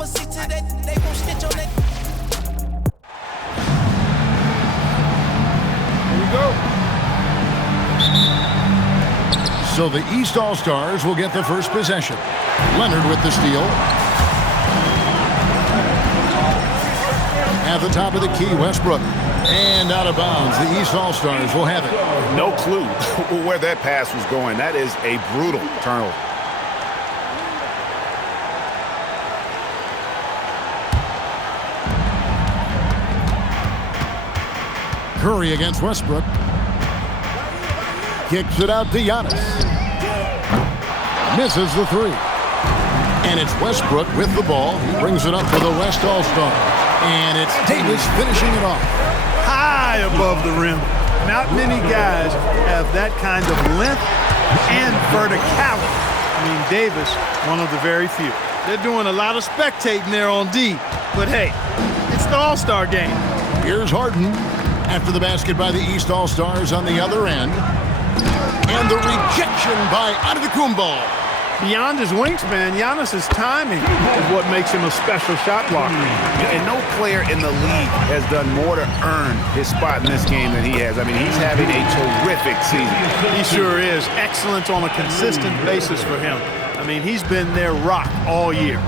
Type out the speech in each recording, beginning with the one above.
I'ma see to that they won't snitch on that. Here we go. So the East All-Stars will get the first possession. Leonard with the steal. At the top of the key, Westbrook. And out of bounds. The East All-Stars will have it. No clue where that pass was going. That is a brutal turnover. Curry against Westbrook. Kicks it out to Giannis. Misses the three. And it's Westbrook with the ball. He brings it up for the West All-Stars. And it's Davis finishing it off. High above the rim. Not many guys have that kind of length and verticality. I mean, Davis, one of the very few. They're doing a lot of spectating there on D. But hey, it's the All-Star game. Here's Harden. After the basket by the East All-Stars on the other end. And the rejection by Antetokounmpo. Beyond his wingspan, Giannis's timing is what makes him a special shot blocker. And no player in the league has done more to earn his spot in this game than he has. I mean, he's having a terrific season. He sure is. Excellence on a consistent basis for him. I mean, he's been their rock all year.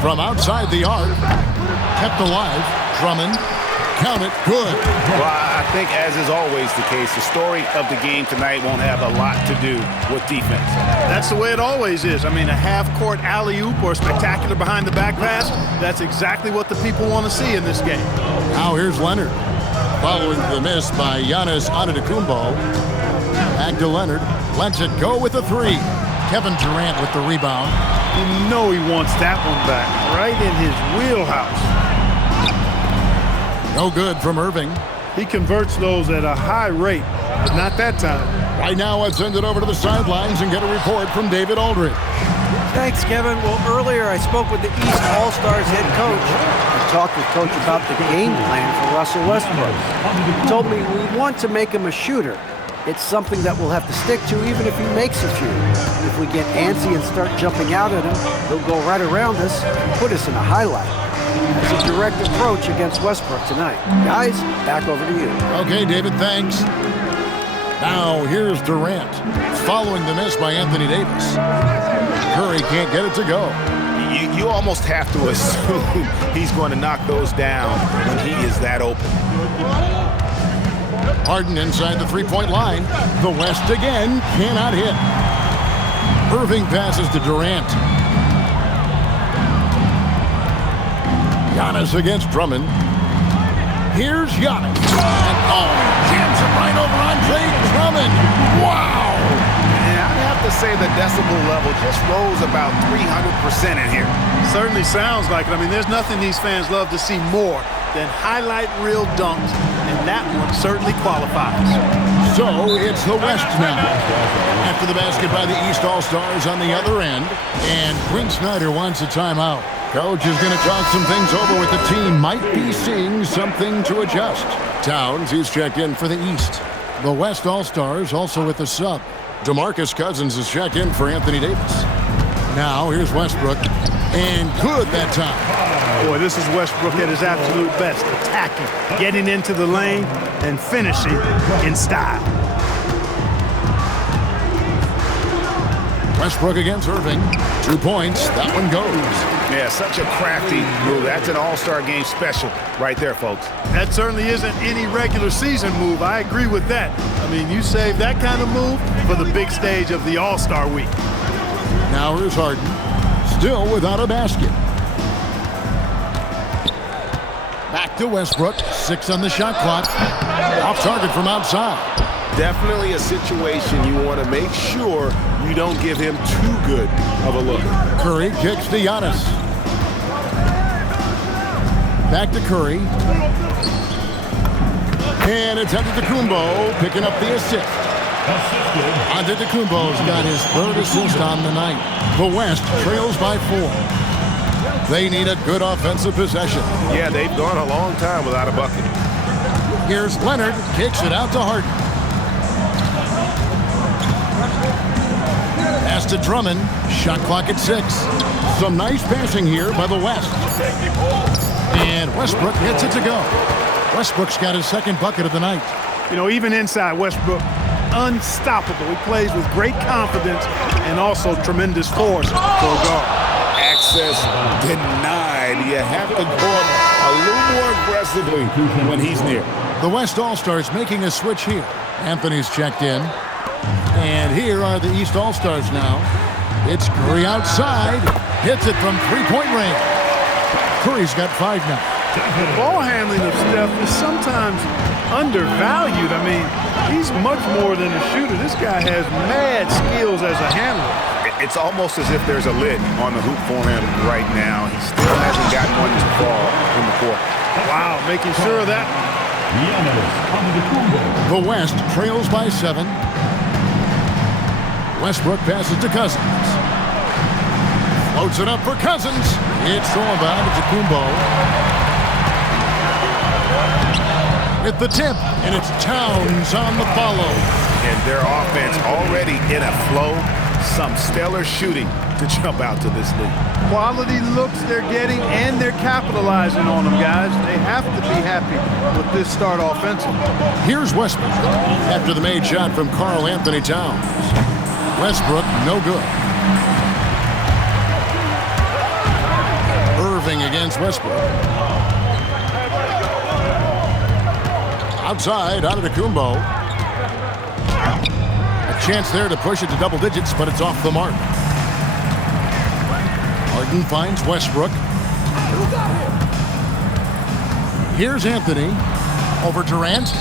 From outside the arc. Kept alive. Drummond. Count it. Good. Well, I think, as is always the case, the story of the game tonight won't have a lot to do with defense. That's the way it always is. I mean, a half-court alley-oop or spectacular behind-the-back pass, that's exactly what the people want to see in this game. Now here's Leonard. Following the miss by Giannis Antetokounmpo. Back to Leonard. Lets it go with the three. Kevin Durant with the rebound. You know he wants that one back. Right in his wheelhouse. No good from Irving. He converts those at a high rate, but not that time. Right now, let's send it over to the sidelines and get a report from David Aldridge. Thanks, Kevin. Well, earlier I spoke with the East All-Stars head coach. I talked with Coach about the game plan for Russell Westbrook. He told me we want to make him a shooter. It's something that we'll have to stick to even if he makes a few. If we get antsy and start jumping out at him, he'll go right around us and put us in a highlight. It's a direct approach against Westbrook tonight. Guys, back over to you. Okay, David, thanks. Now, here's Durant, following the miss by Anthony Davis. Curry can't get it to go. You almost have to assume he's going to knock those down when he is that open. Harden inside the three-point line. The West again cannot hit. Irving passes to Durant. Giannis against Drummond. Here's Giannis. And jams it right over Andre Drummond. Wow! And I'd have to say the decibel level just rose about 300% in here. Certainly sounds like it. I mean, there's nothing these fans love to see more than highlight reel dunks, and that one certainly qualifies. So it's the West now. After the basket by the East All-Stars on the other end, and Quinn Snyder wants a timeout. Coach is going to talk some things over with the team. Might be seeing something to adjust. Towns, he's checked in for the East. The West All-Stars also with the sub. DeMarcus Cousins is checked in for Anthony Davis. Now here's Westbrook, and good that time. Boy, this is Westbrook at his absolute best, attacking, getting into the lane, and finishing in style. Westbrook against Irving. 2 points. That one goes. Yeah, such a crafty move. That's an All-Star game special right there, folks. That certainly isn't any regular season move. I agree with that. I mean, you save that kind of move for the big stage of the All-Star week. Now here's Harden. Still without a basket. Back to Westbrook. 6 on the shot clock. Off target from outside. Definitely a situation you want to make sure you don't give him too good of a look. Curry kicks to Giannis. Back to Curry. And it's Antetokounmpo picking up the assist. Antetokounmpo's got his third assist on the night. The West trails by 4. They need a good offensive possession. Yeah, they've gone a long time without a bucket. Here's Leonard, kicks it out to Harden. Pass to Drummond. Shot clock at 6. Some nice passing here by the West. And Westbrook gets it to go. Westbrook's got his second bucket of the night. You know, even inside, Westbrook, unstoppable. He plays with great confidence and also tremendous force for a guard. Access denied. You have to go up a little more aggressively when he's near. The West All-Stars making a switch here. Anthony's checked in. And here are the East All-Stars now. It's Curry outside. Hits it from three-point range. Curry's got 5 now. The ball handling of Steph is sometimes undervalued. I mean, he's much more than a shooter. This guy has mad skills as a handler. It's almost as if there's a lid on the hoop for him right now. He still hasn't gotten one to fall in the court. Wow, making sure of that. The West trails by 7. Westbrook passes to Cousins. Floats it up for Cousins. It's thrown by Pt.2. With the tip, and it's Towns on the follow. And their offense already in a flow. Some stellar shooting to jump out to this league. Quality looks they're getting, and they're capitalizing on them, guys. They have to be happy with this start offensively. Here's Westbrook after the made shot from Karl Anthony Towns. Westbrook, no good. Irving against Westbrook. Outside, out of Pt.2. A chance there to push it to double digits, but it's off the mark. Harden finds Westbrook. Here's Anthony over Durant.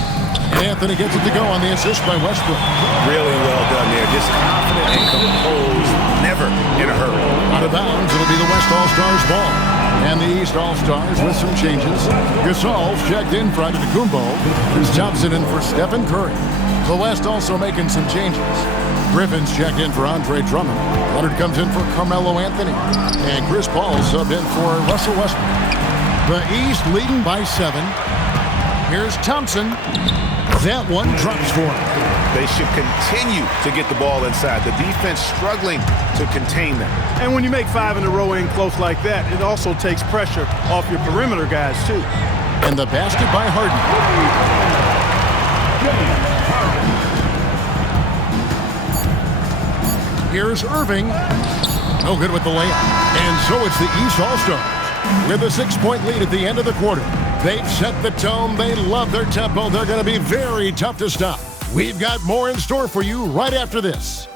And Anthony gets it to go on the assist by Westbrook. Really well done there. Just confident and composed. Never in a hurry. Out of bounds, it'll be the West All-Stars ball. And the East All-Stars with some changes. Gasol's checked in for Pt.2. There's Thompson in for Stephen Curry. The West also making some changes. Griffin's checked in for Andre Drummond. Leonard comes in for Carmelo Anthony. And Chris Paul subbed in for Russell Westbrook. The East leading by 7. Here's Thompson. That one drops for him. They should continue to get the ball inside. The defense struggling to contain them. And when you make 5 in a row in close like that, it also takes pressure off your perimeter guys, too. And the basket by Harden. Here's Irving. No good with the layup. And so it's the East All-Stars with a 6-point lead at the end of the quarter. They've set the tone. They love their tempo. They're going to be very tough to stop. We've got more in store for you right after this.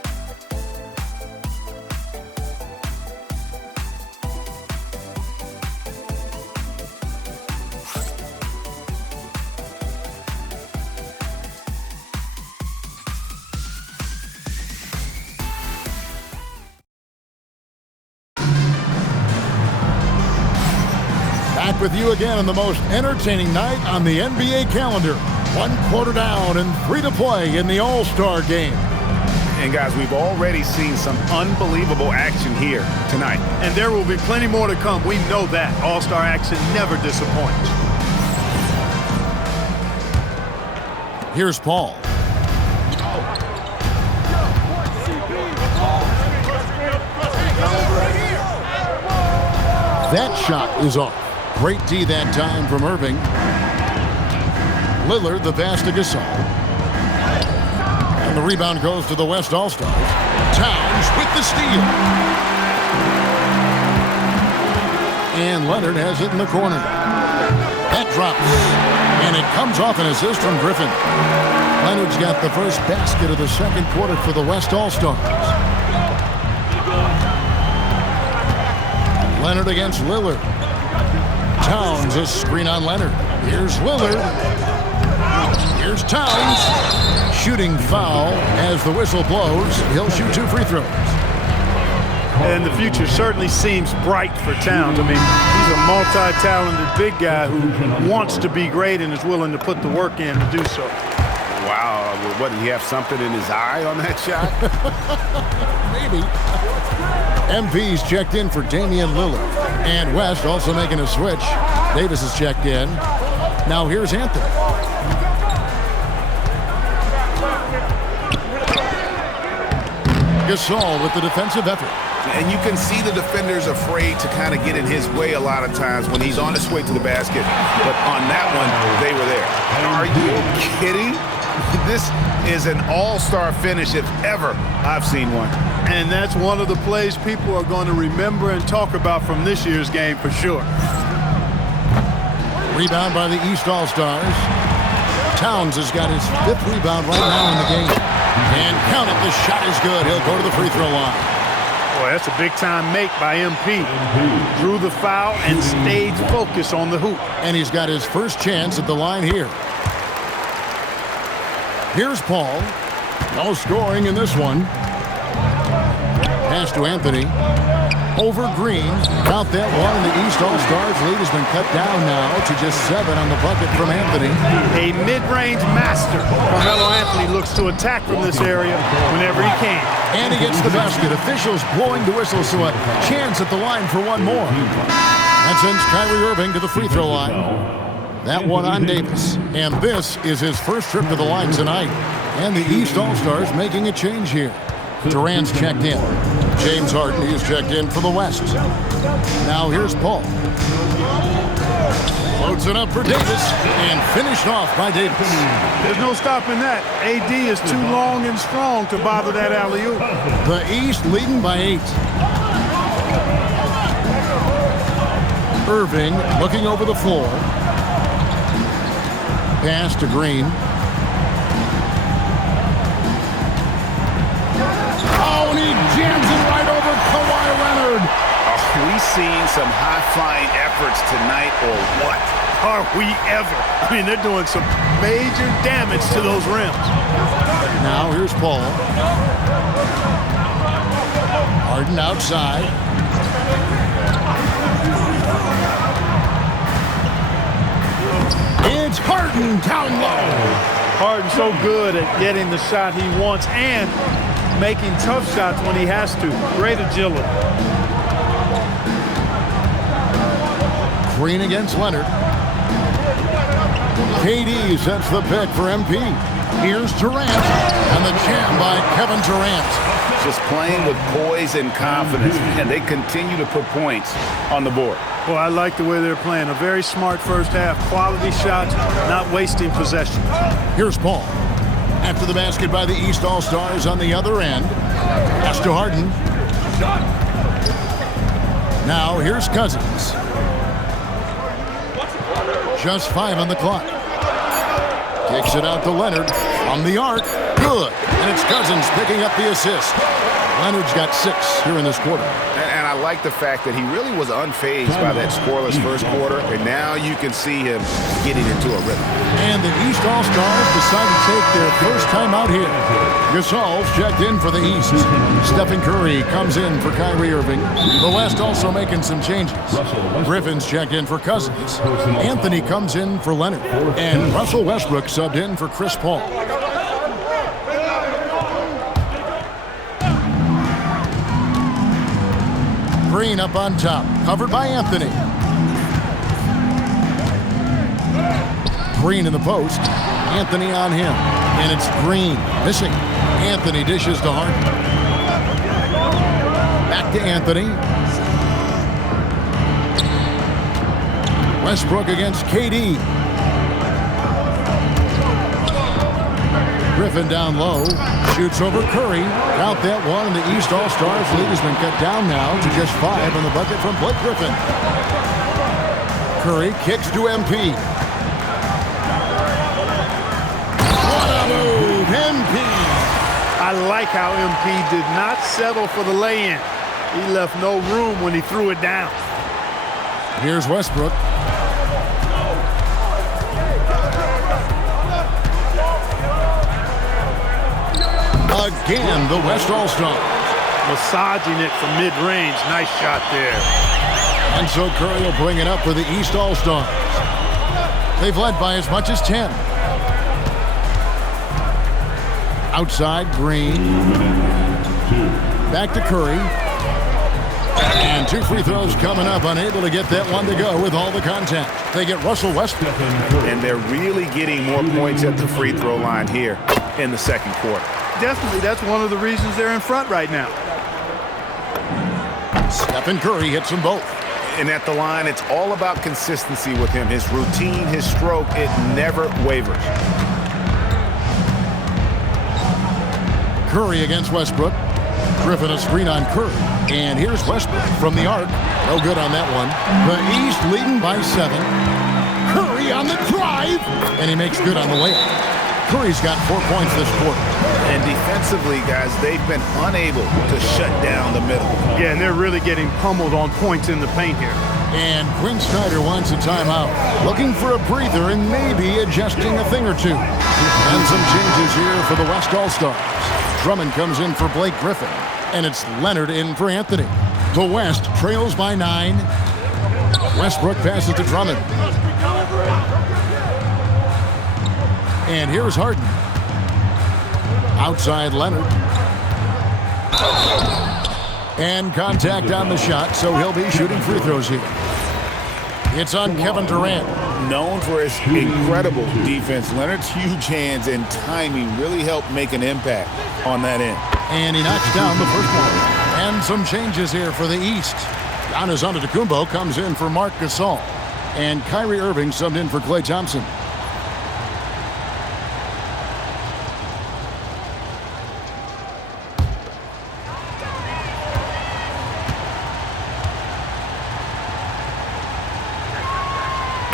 Back with you again on the most entertaining night on the NBA calendar. 1 quarter down and 3 to play in the All-Star game. And guys, we've already seen some unbelievable action here tonight. And there will be plenty more to come. We know that. All-Star action never disappoints. Here's Paul. That shot is off. Great D that time from Irving. Lillard, the pass to Gasol. And the rebound goes to the West All-Stars. Towns with the steal. And Leonard has it in the corner. That drops. And it comes off an assist from Griffin. Leonard's got the first basket of the second quarter for the West All-Stars. Leonard against Lillard. Towns, a screen on Leonard. Here's Lillard. Here's Towns. Shooting foul as the whistle blows. He'll shoot 2 free throws. And the future certainly seems bright for Towns. I mean, he's a multi-talented big guy who wants to be great and is willing to put the work in to do so. Wow, what, did he have something in his eye on that shot? Maybe. MP's checked in for Damian Lillard. And West also making a switch. Davis is checked in. Now here's Anthony. Gasol with the defensive effort. And you can see the defenders afraid to kind of get in his way a lot of times when he's on his way to the basket. But on that one, they were there. Are you kidding? This is an all-star finish if ever I've seen one. And that's one of the plays people are going to remember and talk about from this year's game for sure. Rebound by the East All-Stars. Towns has got his 5th rebound right now in the game. And count it, the shot is good. He'll go to the free throw line. Boy, that's a big-time make by MP. Drew the foul and stayed focused on the hoop. And he's got his first chance at the line here. Here's Paul. No scoring in this one. Pass to Anthony. Over Green. Count that one, and the East All-Stars lead has been cut down now to just 7 on the bucket from Anthony. A mid-range master. Carmelo Anthony looks to attack from this area whenever he can. And he gets the basket. Officials blowing the whistle, so a chance at the line for one more. That sends Kyrie Irving to the free throw line. That one on Davis. And this is his first trip to the line tonight. And the East All-Stars making a change here. Durant's checked in. James Harden is checked in for the West. Now here's Paul. Loads it up for Davis and finished off by Davis. There's no stopping that. AD is too long and strong to bother that alley-oop. The East leading by 8. Irving looking over the floor. Pass to Green. Oh, and he jams it right over Kawhi Leonard. Are we seeing some high-flying efforts tonight or what? Are we ever? I mean, they're doing some major damage to those rims. Now here's Paul. Harden outside. It's Harden down low. Harden's so good at getting the shot he wants and making tough shots when he has to. Great agility. Green against Leonard. KD sets the pick for MP. Here's Durant. And the jam by Kevin Durant. Just playing with poise and confidence, and they continue to put points on the board. Well, I like the way they're playing. A very smart first half. Quality shots, not wasting possession. Here's Paul. After the basket by the East All-Stars on the other end. Pass to Harden. Now here's Cousins. Just 5 on the clock. Kicks it out to Leonard. From the arc. Good. And it's Cousins picking up the assist. Leonard's got 6 here in this quarter. And I like the fact that he really was unfazed by that scoreless first quarter, and now you can see him getting into a rhythm. And the East All-Stars decide to take their first time out here. Gasol's checked in for the East. Stephen Curry comes in for Kyrie Irving. The West also making some changes. Griffin's checked in for Cousins. Anthony comes in for Leonard. And Russell Westbrook subbed in for Chris Paul. Green up on top, covered by Anthony. Green in the post. Anthony on him. And it's Green missing. Anthony dishes to Harden. Back to Anthony. Westbrook against KD. Griffin down low. Shoots over Curry. Count that one, and the East All-Stars lead has been cut down now to just 5 on the bucket from Blake Griffin. Curry kicks to MP. What a move, MP! I like how MP did not settle for the lay-in. He left no room when he threw it down. Here's Westbrook. Again, the West All-Stars. Massaging it from mid-range. Nice shot there. And so Curry will bring it up for the East All-Stars. They've led by as much as 10. Outside, Green. Back to Curry. And 2 free throws coming up. Unable to get that one to go with all the contact. They get Russell Westbrook. And they're really getting more points at the free throw line here in the second quarter. definitely that's one of the reasons they're in front right now. Stephen Curry hits them both. And at the line, it's all about consistency with him. His routine, his stroke, it never wavers. Curry against Westbrook. Griffin a screen on Curry. And here's Westbrook from the arc. No good on that one. The East leading by 7. Curry on the drive. And he makes good on the layup. Curry's got 4 points this quarter. And defensively, guys, they've been unable to shut down the middle. Yeah, and they're really getting pummeled on points in the paint here. And Quinn Snyder wants a timeout. Looking for a breather and maybe adjusting a thing or two. And some changes here for the West All-Stars. Drummond comes in for Blake Griffin. And it's Leonard in for Anthony. The West trails by 9. Westbrook passes to Drummond. And here's Harden. Outside Leonard. And contact on the shot, so he'll be shooting free throws here. It's on Kevin Durant. Known for his incredible defense, Leonard's huge hands and timing really helped make an impact on that end. And he knocks down the first one. And some changes here for the East. Giannis Antetokounmpo comes in for Marc Gasol. And Kyrie Irving subbed in for Klay Thompson.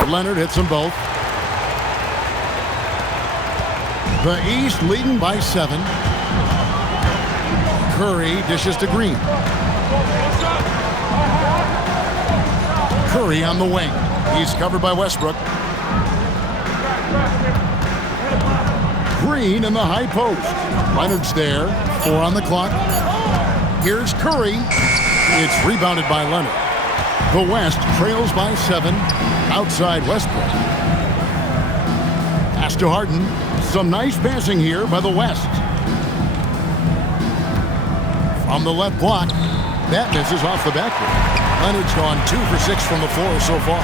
Leonard hits them both. The East leading by 7. Curry dishes to Green. Curry on the wing. He's covered by Westbrook. Green in the high post. Leonard's there. 4 on the clock. Here's Curry. It's rebounded by Leonard. The West trails by 7. Outside Westbrook. Pass to Harden. Some nice passing here by the West. From the left block. That misses off the backboard. Leonard's gone 2 for 6 from the floor so far.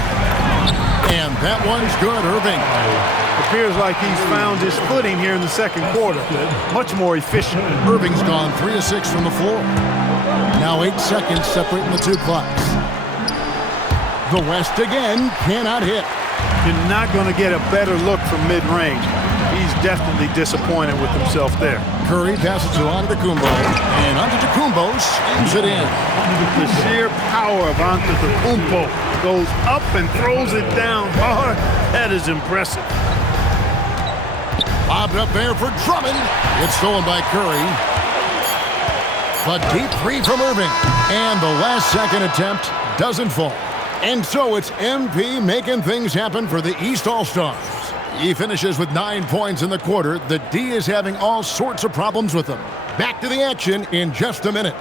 And that one's good, Irving. Appears like he's found his footing here in the second quarter. Much more efficient. Irving's gone 3 of 6 from the floor. Now 8 seconds separating the two clocks. The West again cannot hit. You're not going to get a better look from mid-range. He's definitely disappointed with himself there. Curry passes to Antetokounmpo, and Antetokounmpo slams it in. The sheer power of Antetokounmpo goes up and throws it down hard. That is impressive. Bobbed up there for Drummond. It's stolen by Curry. But deep 3 from Irving. And the last second attempt doesn't fall. And so it's MP making things happen for the East All-Stars. He finishes with 9 points in the quarter. The D is having all sorts of problems with him. Back to the action in just a minute.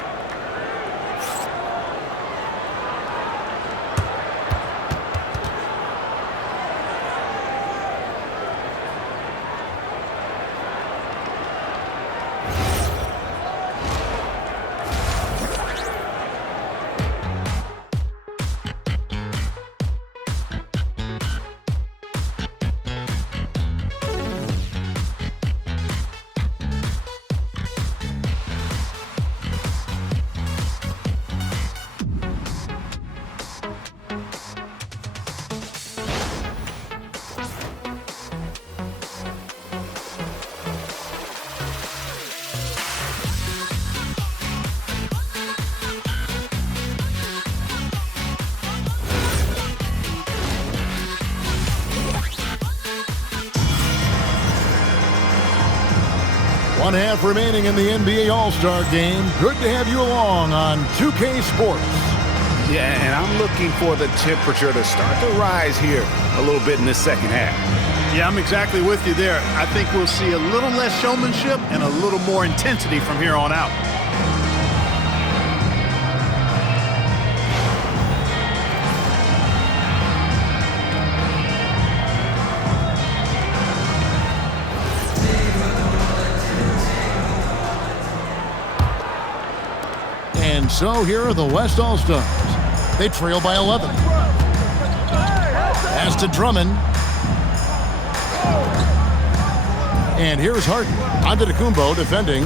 One half remaining in the NBA All-Star game. Good to have you along on 2K Sports. Yeah, and I'm looking for the temperature to start to rise here a little bit in the second half. Yeah, I'm exactly with you there. I think we'll see a little less showmanship and a little more intensity from here on out. And so here are the West All-Stars. They trail by 11. Pass to Drummond. And here's Harden. Pt.2 defending.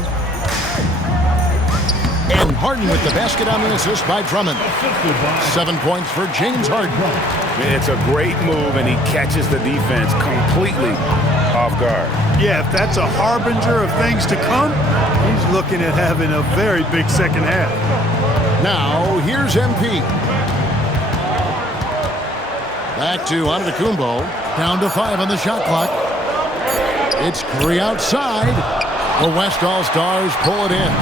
And Harden with the basket on the assist by Drummond. 7 points for James Harden. It's a great move, and he catches the defense completely off guard. Yeah, if that's a harbinger of things to come, he's looking at having a very big second half. Now, here's MP. Back to Pt.2. Down to 5 on the shot clock. It's Curry outside. The West All-Stars pull it in.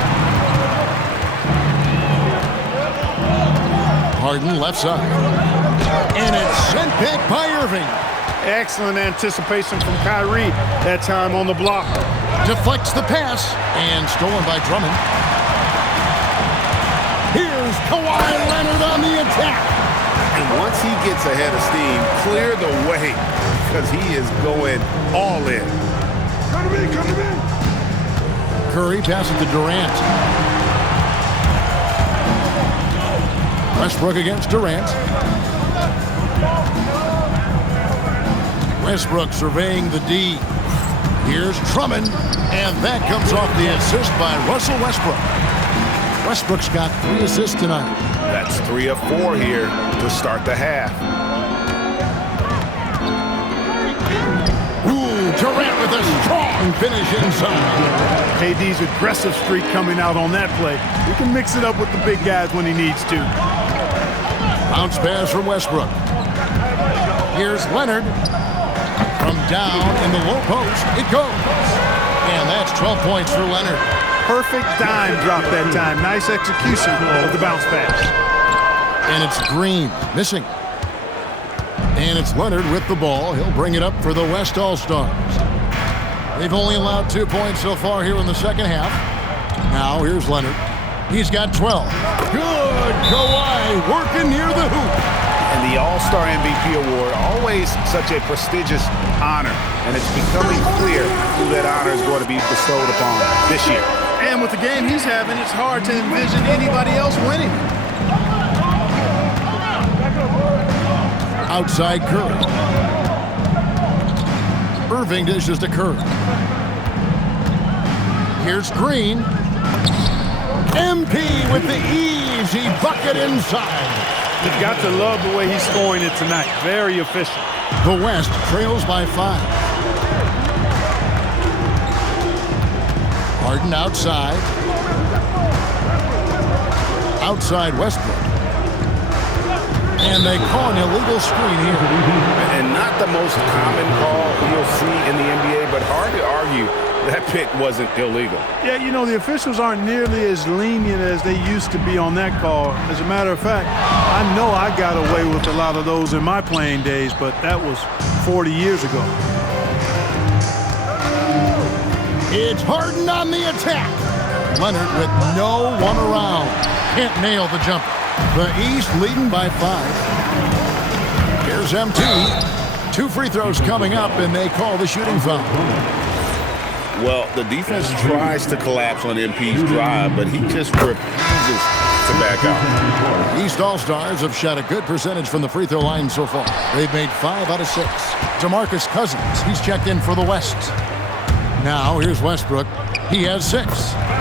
Harden left side. And it's sent back by Irving. Excellent anticipation from Kyrie that time on the block. Deflects the pass and stolen by Drummond. Here's Kawhi Leonard on the attack. And once he gets ahead of steam, clear the way because he is going all in. Come to me. Curry passes to Durant. Westbrook against Durant. Westbrook surveying the D. Here's Drummond, and that comes off the assist by Russell Westbrook. Westbrook's got 3 assists tonight. That's 3 of 4 here to start the half. Durant with a strong finish inside. KD's aggressive streak coming out on that play. He can mix it up with the big guys when he needs to. Bounce pass from Westbrook. Here's Leonard. From down in the low post, it goes. And that's 12 points for Leonard. Perfect dime drop that time. Nice execution of the bounce pass. And it's Green missing. And it's Leonard with the ball. He'll bring it up for the West All-Stars. They've only allowed 2 points so far here in the second half. Now here's Leonard. He's got 12. Good. Kawhi working near the hoop. And the All-Star MVP award, always such a prestigious honor. And it's becoming clear who that honor is going to be bestowed upon this year. And with the game he's having, it's hard to envision anybody else winning. Outside Curry. Irving dishes to Curry. Here's Green. MP with the easy bucket inside. You've got to love the way he's scoring it tonight. Very efficient. The West trails by 5. Harden outside. Outside Westbrook. And they call an illegal screen here. And not the most common call you'll see in the NBA, but hard to argue that pick wasn't illegal. Yeah, you know, the officials aren't nearly as lenient as they used to be on that call. As a matter of fact, I know I got away with a lot of those in my playing days, but that was 40 years ago. It's Harden on the attack. Leonard with no one around. Can't nail the jumper. The East leading by 5. Here's MT. 2 free throws coming up, and they call the shooting foul. Well, the defense tries to collapse on MP's drive, but he just refuses to back out. East All-Stars have shot a good percentage from the free throw line so far. They've made 5 out of 6. DeMarcus Cousins, he's checked in for the West. Now, here's Westbrook. He has 6.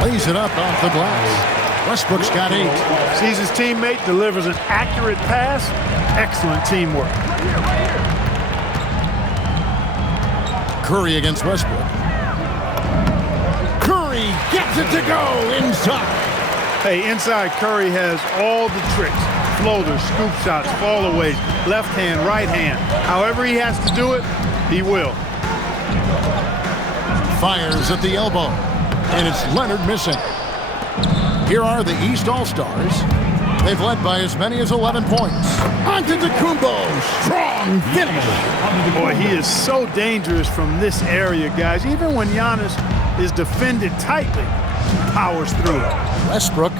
Lays it up off the glass. Westbrook's got 8. Sees his teammate, delivers an accurate pass. Excellent teamwork. Curry against Westbrook. Curry gets it to go inside. Hey, inside Curry has all the tricks. Floaters, scoop shots, fallaways, left hand, right hand. However he has to do it, he will. Fires at the elbow. And it's Leonard missing. Here are the East All-Stars. They've led by as many as 11 points. Pt.2, strong finish. Boy, he is so dangerous from this area, guys. Even when Giannis is defended tightly, powers through it. Westbrook,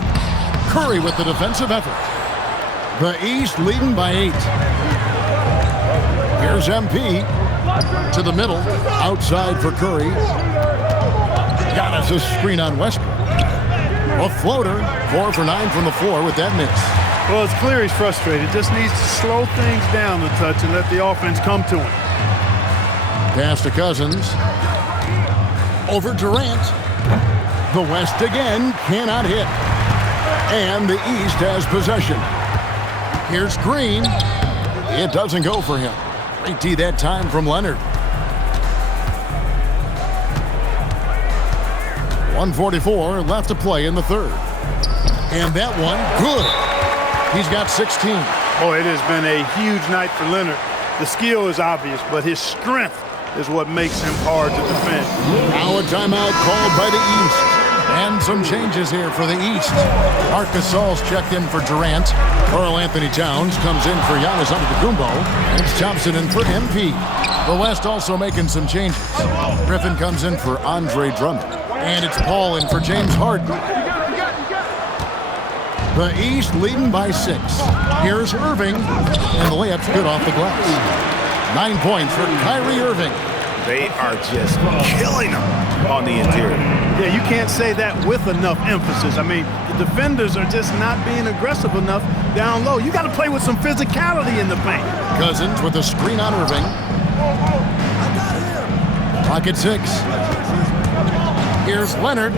Curry with the defensive effort. The East leading by 8. Here's MP to the middle, outside for Curry. Giannis a screen on Westbrook. A floater, 4 for 9 from the floor with that miss. Well, it's clear he's frustrated. Just needs to slow things down a touch and let the offense come to him. Pass to Cousins. Over Durant. The West again cannot hit. And the East has possession. Here's Green. It doesn't go for him. Great D that time from Leonard. 1:44 left to play in the third. And that one, good. He's got 16. Oh, it has been a huge night for Leonard. The skill is obvious, but his strength is what makes him hard to defend. Now a timeout called by the East. And some changes here for the East. Marc Gasol's checked in for Durant. Karl Anthony Towns comes in for Giannis Antetokounmpo. And it's Thompson in for MP. The West also making some changes. Griffin comes in for Andre Drummond. And it's Paul in for James Harden. The East leading by 6. Here's Irving. And the layup's good off the glass. 9 points for Kyrie Irving. They are just killing them on the interior. Yeah, you can't say that with enough emphasis. I mean, the defenders are just not being aggressive enough down low. You got to play with some physicality in the paint. Cousins with a screen on Irving. Pocket 6. Here's Leonard.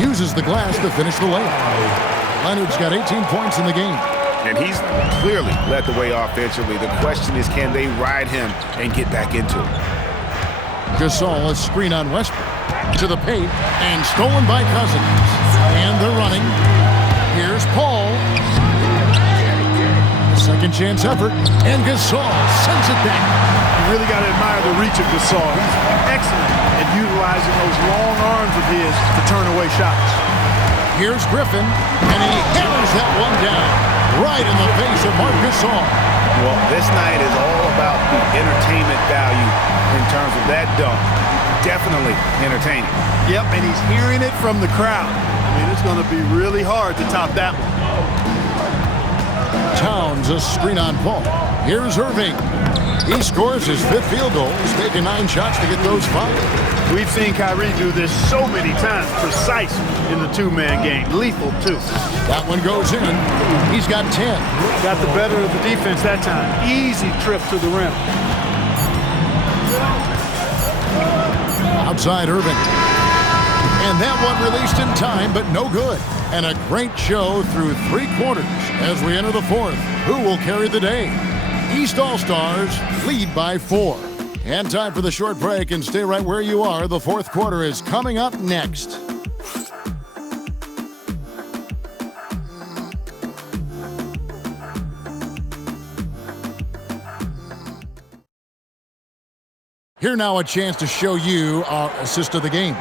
Uses the glass to finish the layup. Leonard's got 18 points in the game. And he's clearly led the way offensively. The question is, can they ride him and get back into it? Gasol, a screen on Westbrook. To the paint, and stolen by Cousins. And they're running. Here's Paul. Second chance effort, and Gasol sends it back. You really got to admire the reach of Gasol. He's excellent at utilizing those long arms of his to turn away shots. Here's Griffin, and he hammers that one down right in the face of Marc Gasol. Well, this night is all about the entertainment value in terms of that dunk. Definitely entertaining. Yep, and he's hearing it from the crowd. I mean, it's going to be really hard to top that one. Towns, a screen on Paul. Here's Irving. He scores his 5th field goal. He's taking 9 shots to get those 5. We've seen Kyrie do this so many times, precise in the two-man game. Lethal, too. That one goes in. He's got 10. Got the better of the defense that time. Easy trip to the rim. Outside Irving. And that one released in time, but no good. And a great show through 3 quarters as we enter the 4th. Who will carry the day? East All-Stars lead by 4. And time for the short break, and stay right where you are. The 4th quarter is coming up next. Here now a chance to show you our assist of the game.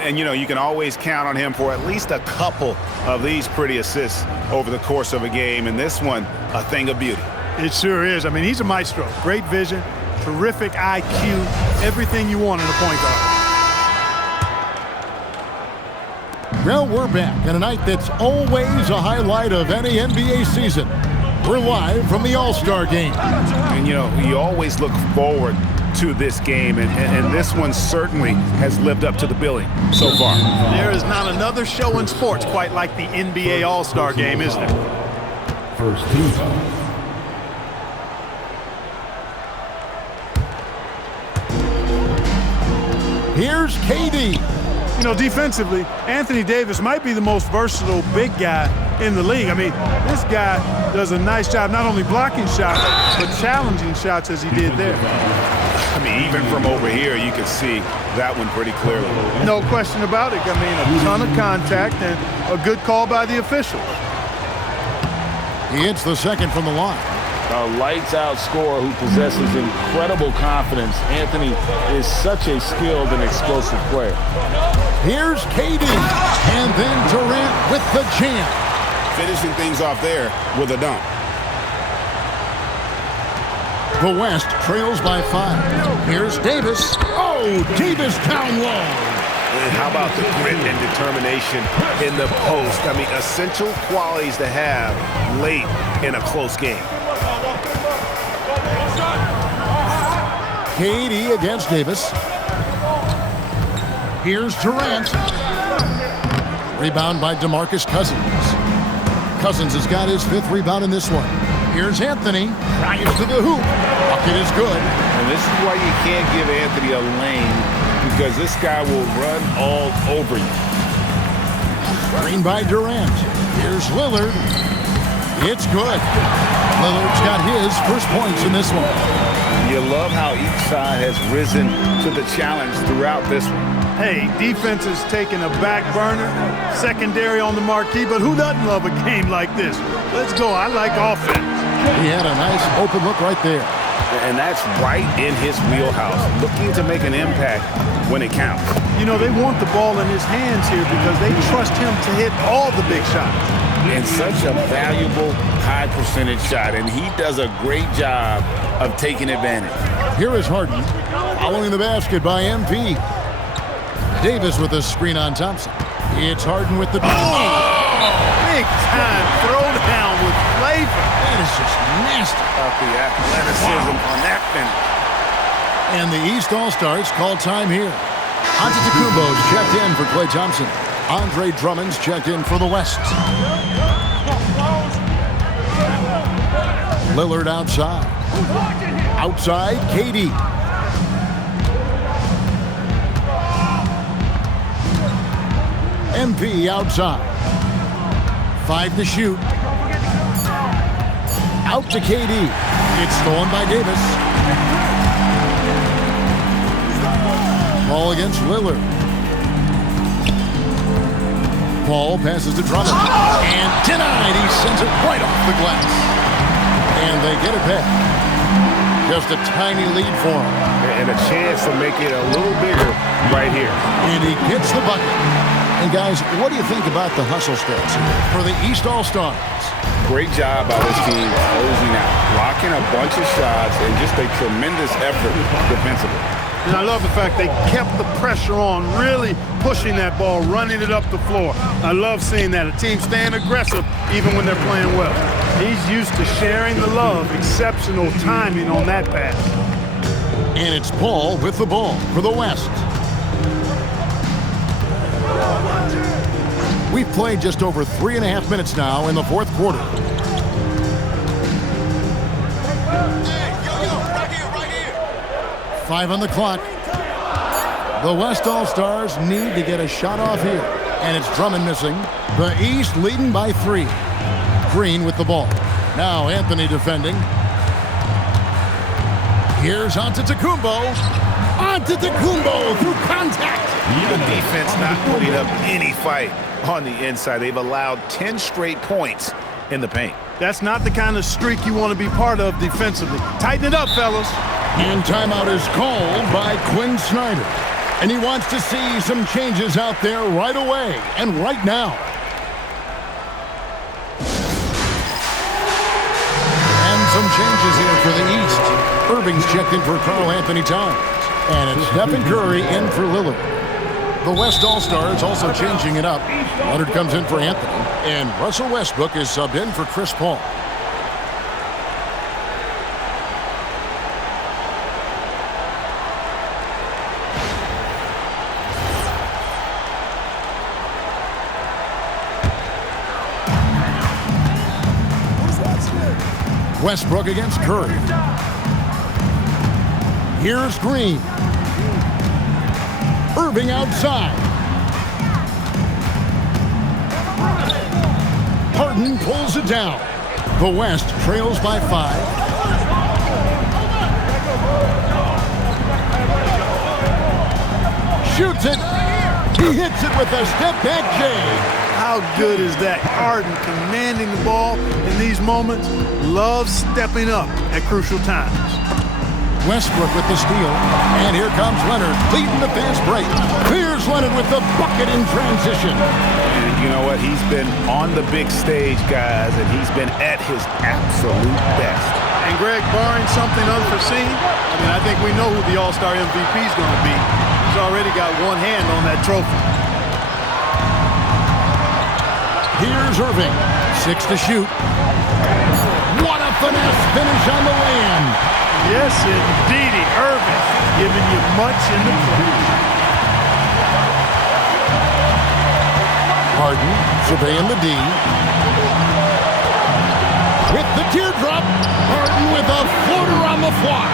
And, you know, you can always count on him for at least a couple of these pretty assists over the course of a game. And this one, a thing of beauty. It sure is. I mean, he's a maestro. Great vision, terrific IQ, everything you want in a point guard. Well, we're back on a night that's always a highlight of any NBA season. We're live from the All-Star game. And, you know, you always look forward to this game, and this one certainly has lived up to the billing so far. There is not another show in sports quite like the NBA All-Star game, is there? First team. Here's KD. You know, defensively, Anthony Davis might be the most versatile big guy in the league. I mean, this guy does a nice job not only blocking shots, but challenging shots as he did there. I mean, even from over here, you can see that one pretty clearly. No question about it. I mean, a ton of contact and a good call by the officials. He hits the second from the line. A lights-out scorer who possesses incredible confidence. Anthony is such a skilled and explosive player. Here's KD. And then Durant with the jam. Finishing things off there with a dunk. The West trails by 5. Here's Davis. Oh, Davis down low. And how about the grit and determination in the post? I mean, essential qualities to have late in a close game. KD against Davis. Here's Durant. Rebound by DeMarcus Cousins. Cousins has got his 5th rebound in this one. Here's Anthony. Drives to the hoop. Bucket is good. And this is why you can't give Anthony a lane to because this guy will run all over you. Screen by Durant. Here's Lillard. It's good. Lillard's got his first points in this one. You love how each side has risen to the challenge throughout this one. Hey, defense is taking a back burner, secondary on the marquee, but who doesn't love a game like this? Let's go. I like offense. He had a nice open look right there. And that's right in his wheelhouse, looking to make an impact when it counts. You know, they want the ball in his hands here because they trust him to hit all the big shots. And such a valuable high percentage shot, and he does a great job of taking advantage. Here is Harden following the basket by MP. Davis with a screen on Thompson. It's Harden with the... Big time throwdown with flavor. That is just nasty. The athleticism on that finish. And the East All-Stars call time here. Antetokounmpo's checked in for Klay Thompson. Andre Drummond's checked in for the West. Lillard outside. Outside, KD. MP outside. 5 to shoot. Out to KD. It's stolen by Davis. Ball against Lillard. Ball passes to Drummond. And denied. He sends it right off the glass. And they get it back. Just a tiny lead for him. And a chance to make it a little bigger right here. And he gets the bucket. And guys, what do you think about the hustle stats for the East All-Stars? Great job by this team closing out, blocking a bunch of shots, and just a tremendous effort defensively. And I love the fact they kept the pressure on, really pushing that ball, running it up the floor. I love seeing that. A team staying aggressive even when they're playing well. He's used to sharing the love. Exceptional timing on that pass. And it's Paul with the ball for the West. We've played just over 3.5 minutes now in the fourth quarter. Five on the clock. The West All-Stars need to get a shot off here. And it's Drummond missing. The East leading by 3. Green with the ball. Now Anthony defending. Here's Antetokounmpo. Antetokounmpo through contact. The defense not putting up any fight on the inside. They've allowed 10 straight points in the paint. That's not the kind of streak you want to be part of defensively. Tighten it up, fellas. And timeout is called by Quinn Snyder. And he wants to see some changes out there right away and right now. And some changes here for the East. Irving's checked in for Karl Anthony Towns. And it's Stephen Curry in for Lillard. The West All-Stars also changing it up. Leonard comes in for Anthony. And Russell Westbrook is subbed in for Chris Paul. Westbrook against Curry. Here's Green. Irving outside. Harden pulls it down. The West trails by 5. Shoots it. He hits it with a step-back J. How good is that? Harden commanding the ball in these moments. Loves stepping up at crucial times. Westbrook with the steal. And here comes Leonard leading the fast break. Here's Leonard with the bucket in transition. And you know what? He's been on the big stage, guys, and he's been at his absolute best. And Greg, barring something unforeseen, I think we know who the All-Star MVP is going to be. He's already got one hand on that trophy. Here's Irving. 6 to shoot. What a finesse finish on the way-in. Yes, indeedy. Irving giving you much in the play. Harden surveying the D. With the teardrop. Harden with a floater on the fly.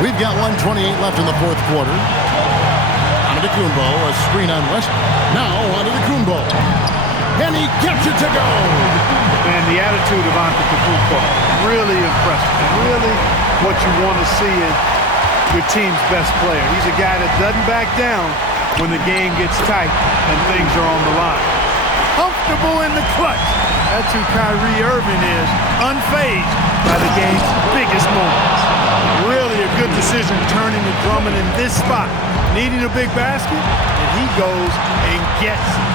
We've got 1:28 left in the fourth quarter. Antetokounmpo, a screen on West. Now Antetokounmpo. And he gets it to go. And the attitude of Antetokounmpo, really impressive. Really what you want to see in your team's best player. He's a guy that doesn't back down when the game gets tight and things are on the line. Comfortable in the clutch. That's who Kyrie Irving is, unfazed by the game's biggest moments. Really a good decision turning to Drummond in this spot. Needing a big basket, and he goes and gets it.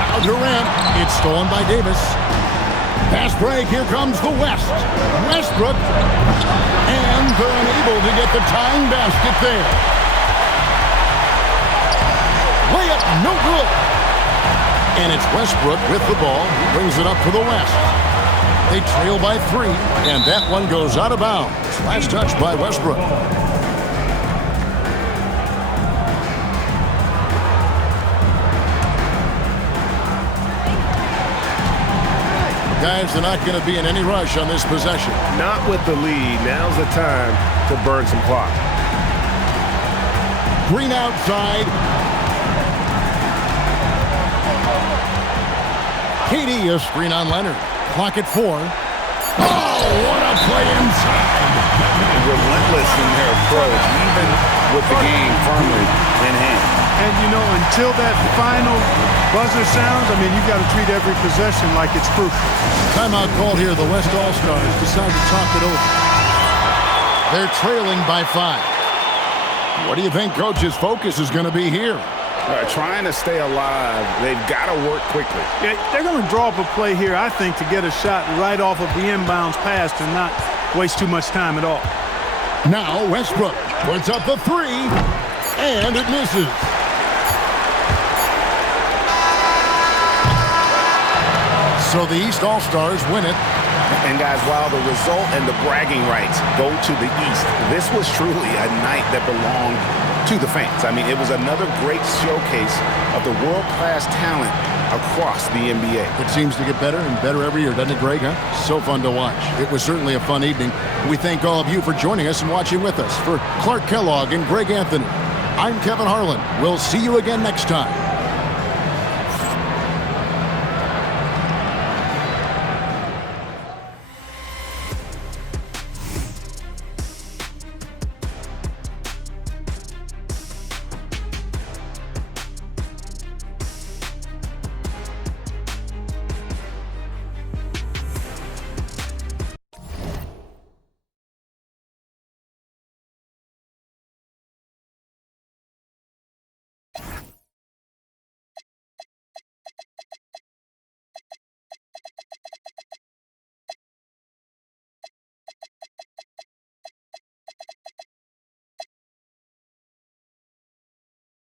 Now Durant. It's stolen by Davis. Pass break. Here comes the West. Westbrook. And they're unable to get the tying basket there. Layup, no good. And it's Westbrook with the ball. He brings it up for the West. They trail by 3, and that one goes out of bounds. Last touch by Westbrook. Guys, they're not going to be in any rush on this possession. Not with the lead. Now's the time to burn some clock. Green outside. KD, a screen on Leonard. Clock at 4. Oh, what a play inside. Relentless in their approach, even with the game firmly in hand. And, you know, until that final buzzer sounds, I mean, you've got to treat every possession like it's crucial. Timeout called here. The West All-Stars decide to talk it over. They're trailing by 5. What do you think Coach's focus is going to be here? Trying to stay alive. They've got to work quickly. Yeah, they're going to draw up a play here, I think, to get a shot right off of the inbounds pass and not waste too much time at all. Now Westbrook puts up the 3, and it misses. So the East All-Stars win it. And guys, while the result and the bragging rights go to the East, this was truly a night that belonged to the fans. I mean, it was another great showcase of the world-class talent across the NBA. It seems to get better and better every year, doesn't it, Greg? Huh? So fun to watch. It was certainly a fun evening. We thank all of you for joining us and watching with us. For Clark Kellogg and Greg Anthony, I'm Kevin Harlan. We'll see you again next time.